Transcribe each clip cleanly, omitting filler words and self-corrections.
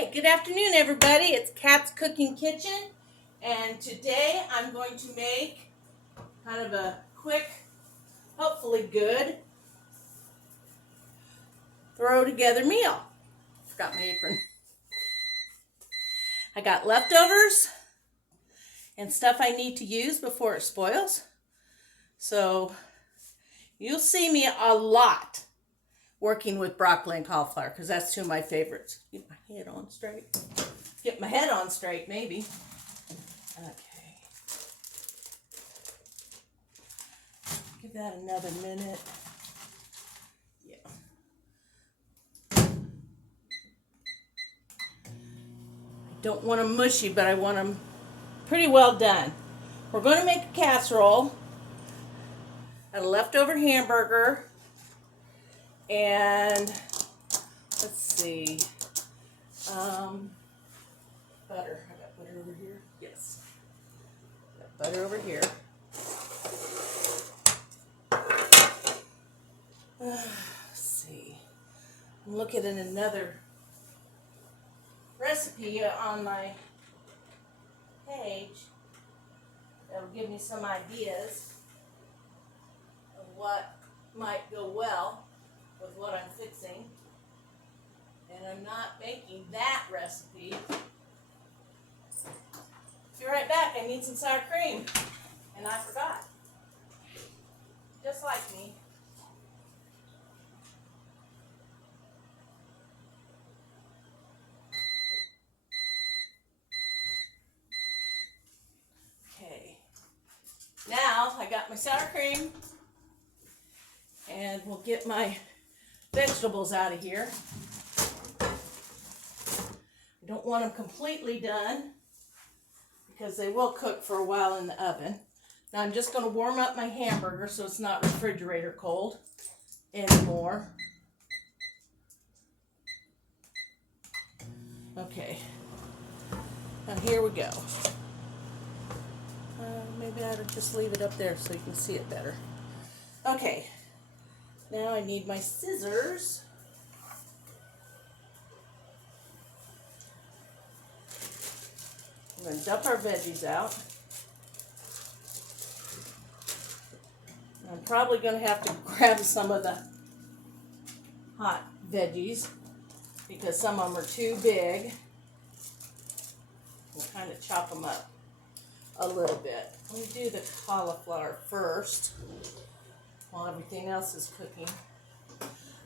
Hey, good afternoon, everybody. It's Kat's Cooking Kitchen, and today I'm going to make kind of a quick, hopefully good, throw together meal. Forgot my apron. I got leftovers and stuff I need to use before it spoils. So you'll see me a lot working with broccoli and cauliflower because that's two of my favorites. Get my head on straight. Get my head on straight, maybe. Okay. Give that another minute. Yeah. I don't want them mushy, but I want them pretty well done. We're going to make a casserole out of leftover hamburger. And let's see, butter. I got butter over here. Yes, got butter over here. Let's see. I'm looking at another recipe on my page that'll give me some ideas of what might go well with what I'm fixing. And I'm not making that recipe. Be right back. I need some sour cream. And I forgot. Just like me. Okay. Now I got my sour cream. And we'll get my vegetables out of here. I don't want them completely done because they will cook for a while in the oven. Now I'm just going to warm up my hamburger so it's not refrigerator cold anymore. Okay, now here we go. Maybe I ought to just leave it up there so you can see it better. Okay, now I need my scissors. I'm going to dump our veggies out. I'm probably going to have to grab some of the hot veggies because some of them are too big. We'll kind of chop them up a little bit. Let me do the cauliflower first while everything else is cooking.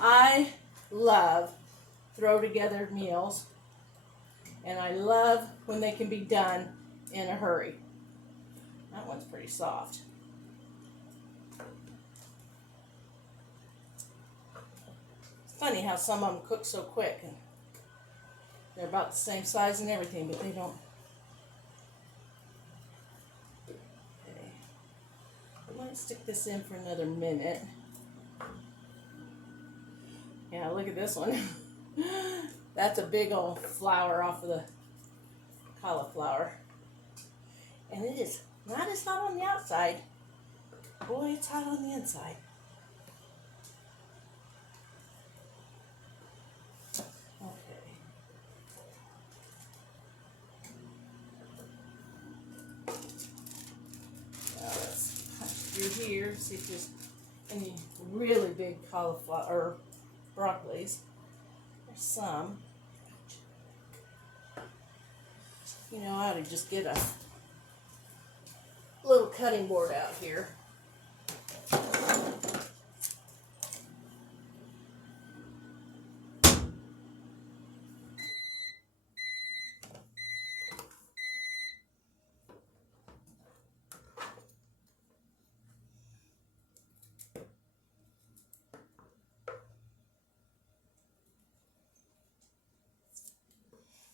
I love throw together meals, and I love when they can be done in a hurry. That one's pretty soft. It's funny how some of them cook so quick, and they're about the same size and everything, but they don't. Okay. I might stick this in for another minute. Yeah, look at this one. That's a big old flower off of the cauliflower. And it is not as hot on the outside. Boy, it's hot on the inside. Okay. Now let's punch through here, see if there's any really big cauliflower or broccolis. There's some. You know, I ought to just get a little cutting board out here.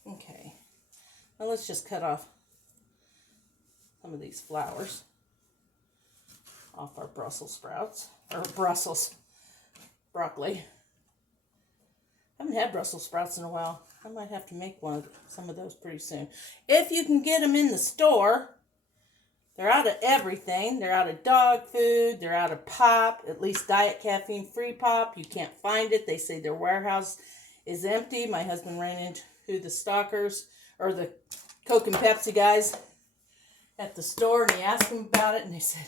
Okay, now let's just cut off some of these flowers off our Brussels sprouts, or Brussels broccoli. I haven't had Brussels sprouts in a while. I might have to make some of those pretty soon. If you can get them in the store, they're out of everything. They're out of dog food. They're out of pop, at least diet caffeine free pop. You can't find it. They say their warehouse is empty. My husband ran who the stockers or the Coke and Pepsi guys at the store, and he asked them about it, and they said,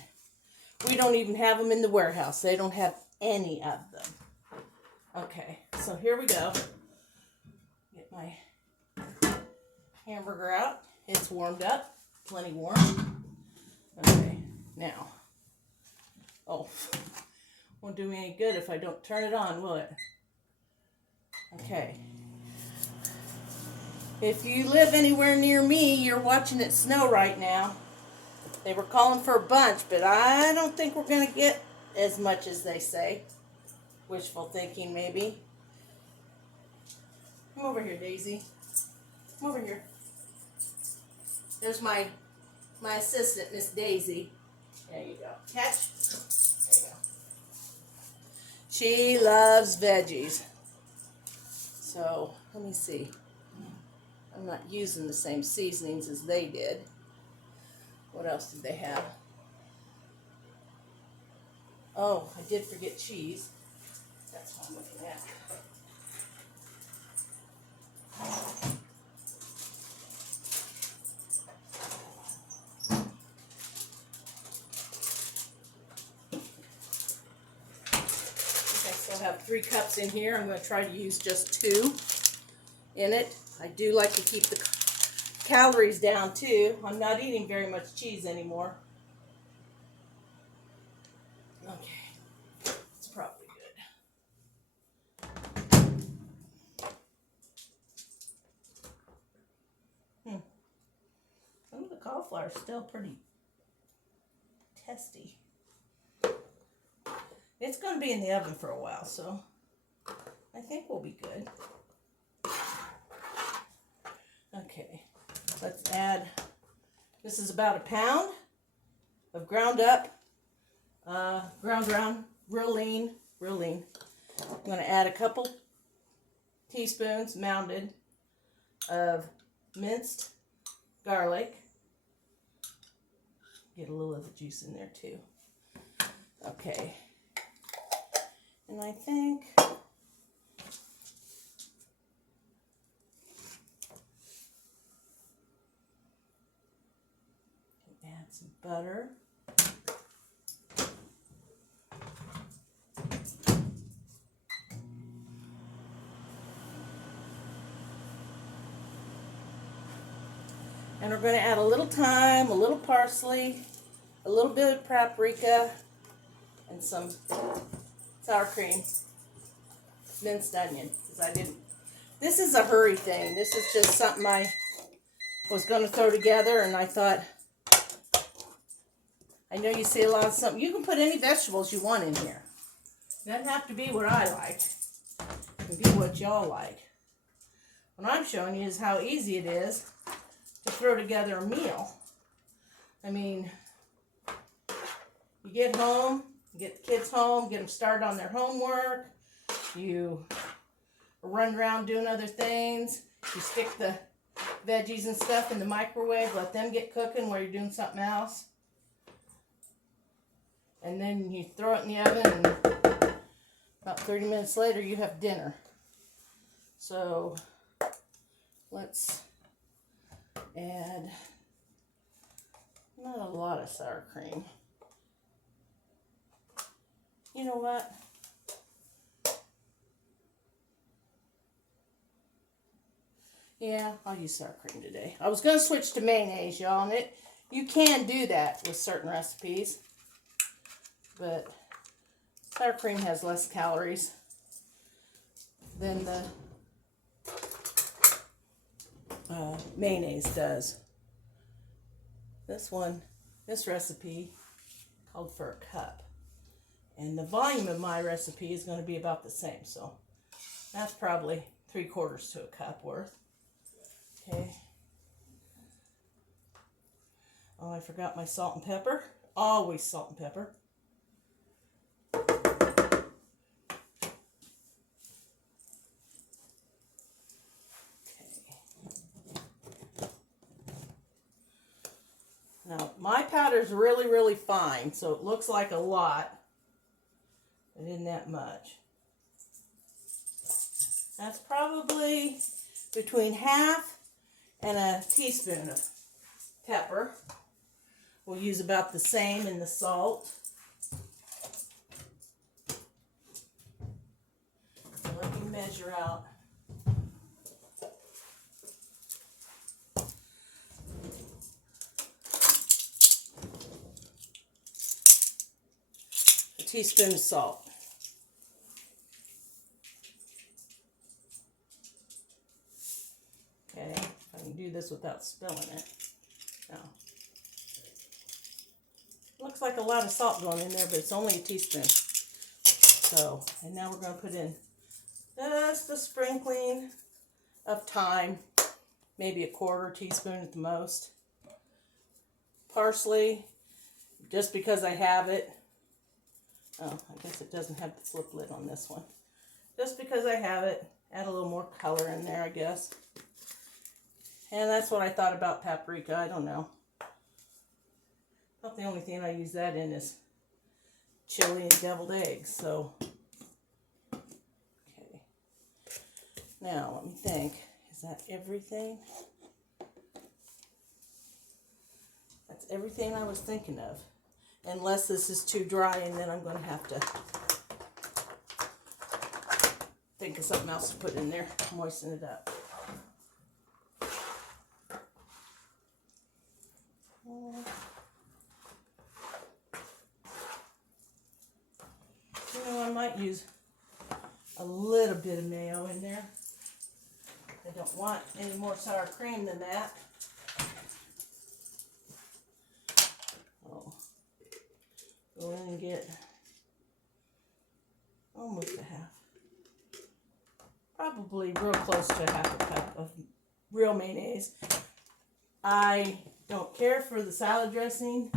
we don't even have them in the warehouse. They don't have any of them. Okay, so here we go. Get my hamburger out. It's warmed up, plenty warm. Okay, now, oh, won't do me any good if I don't turn it on, will it? Okay. If you live anywhere near me, you're watching it snow right now. They were calling for a bunch, but I don't think we're going to get as much as they say. Wishful thinking, maybe. Come over here, Daisy. Come over here. There's my assistant, Miss Daisy. There you go. Catch. There you go. She loves veggies. So, let me see. I'm not using the same seasonings as they did. What else did they have? Oh, I did forget cheese. That's what I'm looking at. I still have 3 cups in here. I'm going to try to use just 2 in it. I do like to keep the calories down too. I'm not eating very much cheese anymore. Okay, it's probably good. Some of the cauliflower is still pretty testy. It's going to be in the oven for a while, so I think we'll be good. Okay, let's add, this is about 1 pound of ground up, ground round, real lean. I'm going to add a couple teaspoons, mounded, of minced garlic. Get a little of the juice in there too. Okay, and I think add some butter. And we're going to add a little thyme, a little parsley, a little bit of paprika, and some sour cream, minced onion. This is a hurry thing. This is just something I was going to throw together, and I thought, I know you see a lot of something. You can put any vegetables you want in here. It doesn't have to be what I like. It can be what y'all like. What I'm showing you is how easy it is to throw together a meal. I mean, you get home, you get the kids home, get them started on their homework, you run around doing other things, you stick the veggies and stuff in the microwave, let them get cooking while you're doing something else. And then you throw it in the oven, and about 30 minutes later, you have dinner. So, let's add not a lot of sour cream. You know what? Yeah, I'll use sour cream today. I was going to switch to mayonnaise, y'all, and you can do that with certain recipes. But sour cream has less calories than the mayonnaise does. This recipe called for a cup. And the volume of my recipe is going to be about the same. So that's probably 3/4 to a cup worth. Okay. Oh, I forgot my salt and pepper. Always salt and pepper. Now, my powder is really, really fine, so it looks like a lot, but isn't that much. That's probably between half and a teaspoon of pepper. We'll use about the same in the salt. So let me measure out. A teaspoon of salt. Okay, I can do this without spilling it. Now, looks like a lot of salt going in there, but it's only a teaspoon. So, and now we're going to put in just a sprinkling of thyme, maybe a quarter teaspoon at the most. Parsley, just because I have it. Oh, I guess it doesn't have the flip lid on this one. Just because I have it, add a little more color in there, I guess. And that's what I thought about paprika. I don't know. About the only thing I use that in is chili and deviled eggs. So, okay. Now, let me think. Is that everything? That's everything I was thinking of. Unless this is too dry, and then I'm going to have to think of something else to put in there. Moisten it up. You know, I might use a little bit of mayo in there. I don't want any more sour cream than that. Oh, go in and get almost a half. Probably real close to a half a cup of real mayonnaise. I don't care for the salad dressing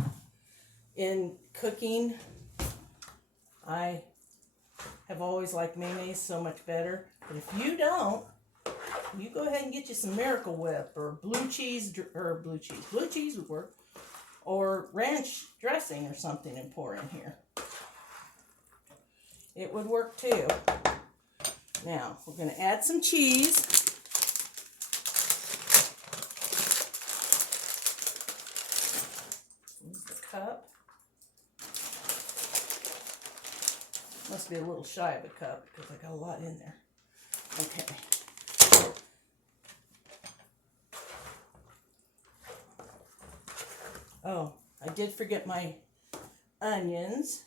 in cooking. I have always liked mayonnaise so much better. But if you don't, you go ahead and get you some Miracle Whip or blue cheese would work, or ranch dressing or something and pour in here. It would work too. Now, we're going to add some cheese. Use the cup. Must be a little shy of a cup because I got a lot in there. Okay. Oh, I did forget my onions.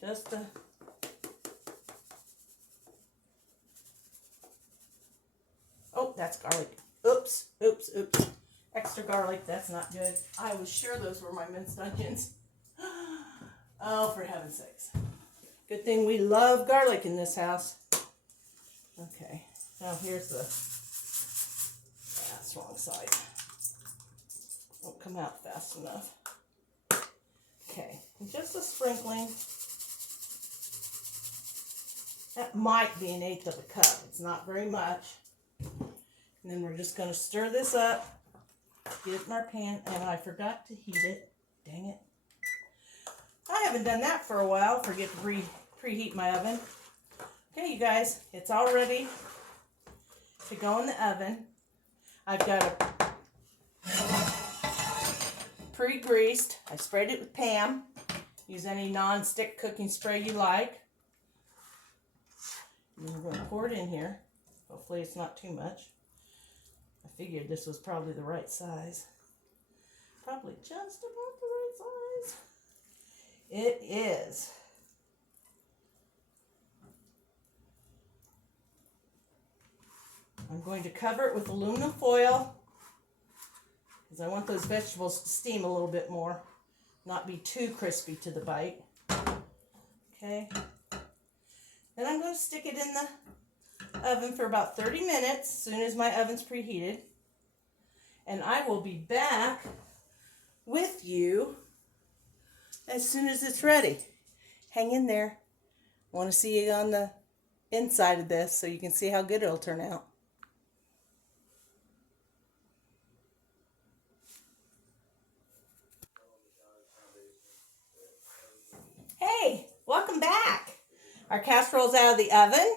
Just a... Oh, that's garlic. Oops. Extra garlic, that's not good. I was sure those were my minced onions. Oh, for heaven's sakes. Good thing we love garlic in this house. Okay, now here's the... That's wrong side. Won't come out fast enough. Okay, just a sprinkling. That might be 1/8 of a cup. It's not very much. And then we're just going to stir this up. Get it in our pan. And I forgot to heat it. Dang it. I haven't done that for a while. Forget to preheat my oven. Okay, you guys. It's all ready to go in the oven. I've got it pre-greased. I sprayed it with Pam. Use any non-stick cooking spray you like. And we're going to pour it in here. Hopefully it's not too much. I figured this was probably the right size. Probably just about the right size. It is. I'm going to cover it with aluminum foil because I want those vegetables to steam a little bit more, not be too crispy to the bite. Okay. Then I'm going to stick it in the oven for about 30 minutes as soon as my oven's preheated. And I will be back with you as soon as it's ready. Hang in there. I want to see you on the inside of this so you can see how good it'll turn out. Hey, welcome back. Our casserole's out of the oven.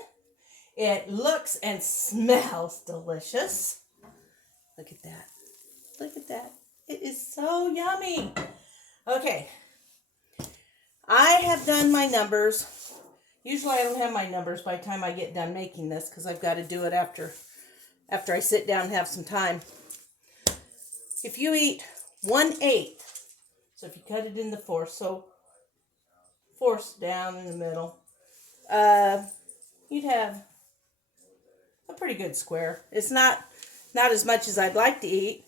It looks and smells delicious. Look at that. Look at that. It is so yummy. Okay. I have done my numbers. Usually I don't have my numbers by the time I get done making this because I've got to do it after I sit down and have some time. If you eat 1/8, so if you cut it into 4, so 4ths down in the middle, you'd have a pretty good square. It's not as much as I'd like to eat,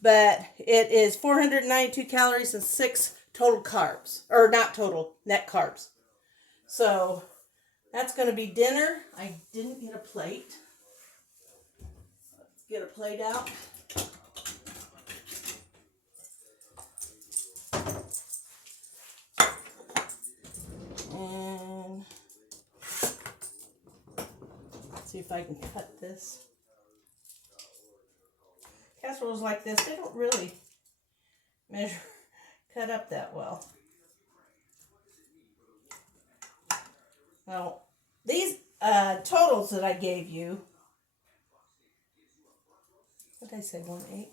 but it is 492 calories and 6 total carbs, or not total, net carbs. So that's going to be dinner. I didn't get a plate. Let's get a plate out. And let's see if I can cut this. Casseroles like this, they don't really cut up that well. Now, these totals that I gave you, what did I say, 1/8?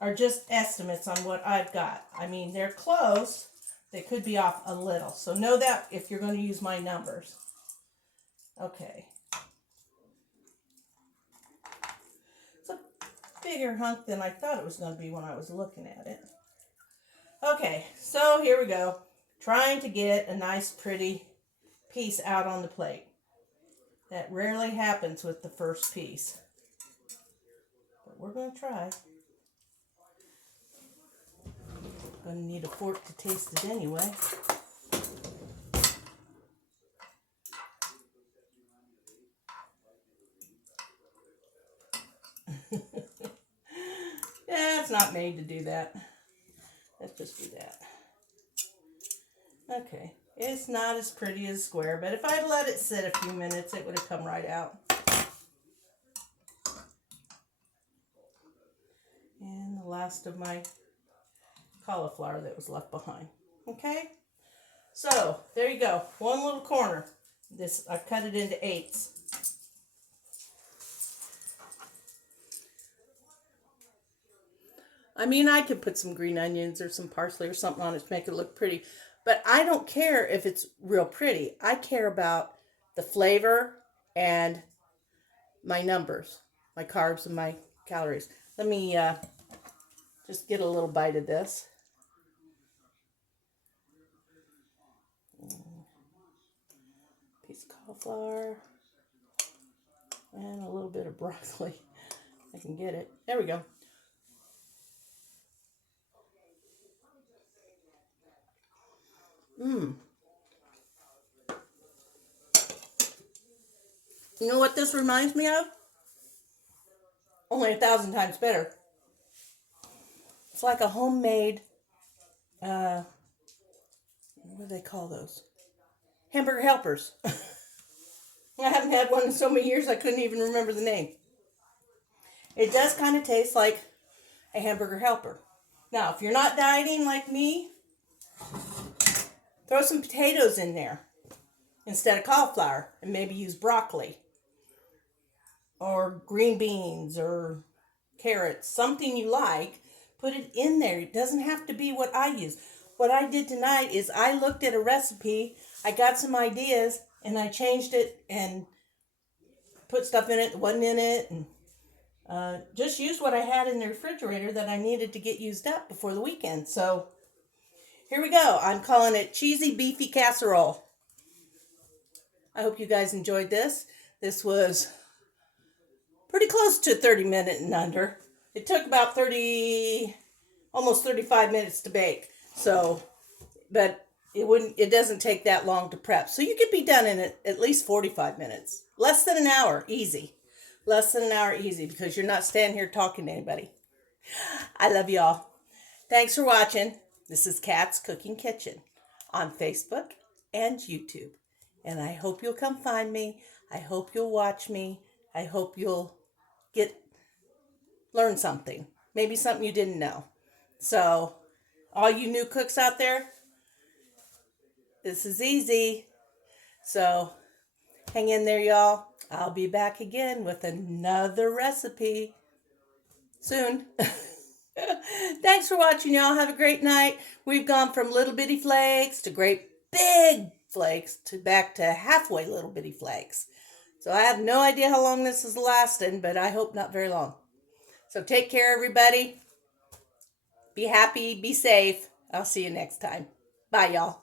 Are just estimates on what I've got. I mean, they're close. They could be off a little. So know that if you're going to use my numbers. Okay. It's a bigger hunk than I thought it was going to be when I was looking at it. Okay, so here we go. Trying to get a nice, pretty piece out on the plate. That rarely happens with the first piece. But we're going to try. Going to need a fork to taste it anyway. Yeah, it's not made to do that. Let's just do that. Okay, it's not as pretty as square, but if I'd let it sit a few minutes, it would have come right out. And the last of my cauliflower that was left behind. Okay, so there you go. One little corner. This I've cut it into 8s. I mean, I could put some green onions or some parsley or something on it to make it look pretty, but I don't care if it's real pretty. I care about the flavor and my numbers, my carbs and my calories. Let me just get a little bite of this. Piece of cauliflower and a little bit of broccoli. I can get it. There we go. You know what this reminds me of? Only 1,000 times better. It's like a homemade, what do they call those? Hamburger helpers. I haven't had one in so many years I couldn't even remember the name. It does kind of taste like a hamburger helper. Now, if you're not dieting like me, throw some potatoes in there instead of cauliflower and maybe use broccoli or green beans or carrots, something you like. Put it in there. It doesn't have to be what I use. What I did tonight is I looked at a recipe, I got some ideas, and I changed it and put stuff in it that wasn't in it, and just used what I had in the refrigerator that I needed to get used up before the weekend. So here we go. I'm calling it Cheesy Beefy Casserole. I hope you guys enjoyed this. This was pretty close to 30 minutes and under. It took about almost 35 minutes to bake. So, but it doesn't take that long to prep. So you could be done in at least 45 minutes. Less than an hour, easy. Less than an hour, easy, because you're not standing here talking to anybody. I love y'all. Thanks for watching. This is Kat's Cooking Kitchen on Facebook and YouTube. And I hope you'll come find me. I hope you'll watch me. I hope you'll learn something. Maybe something you didn't know. So All you new cooks out there, this is easy. So hang in there, y'all. I'll be back again with another recipe soon. Thanks for watching, y'all. Have a great night. We've gone from little bitty flakes to great big flakes to back to halfway little bitty flakes. So I have no idea how long this is lasting, but I hope not very long. So take care, everybody. Be happy, be safe. I'll see you next time. Bye, y'all.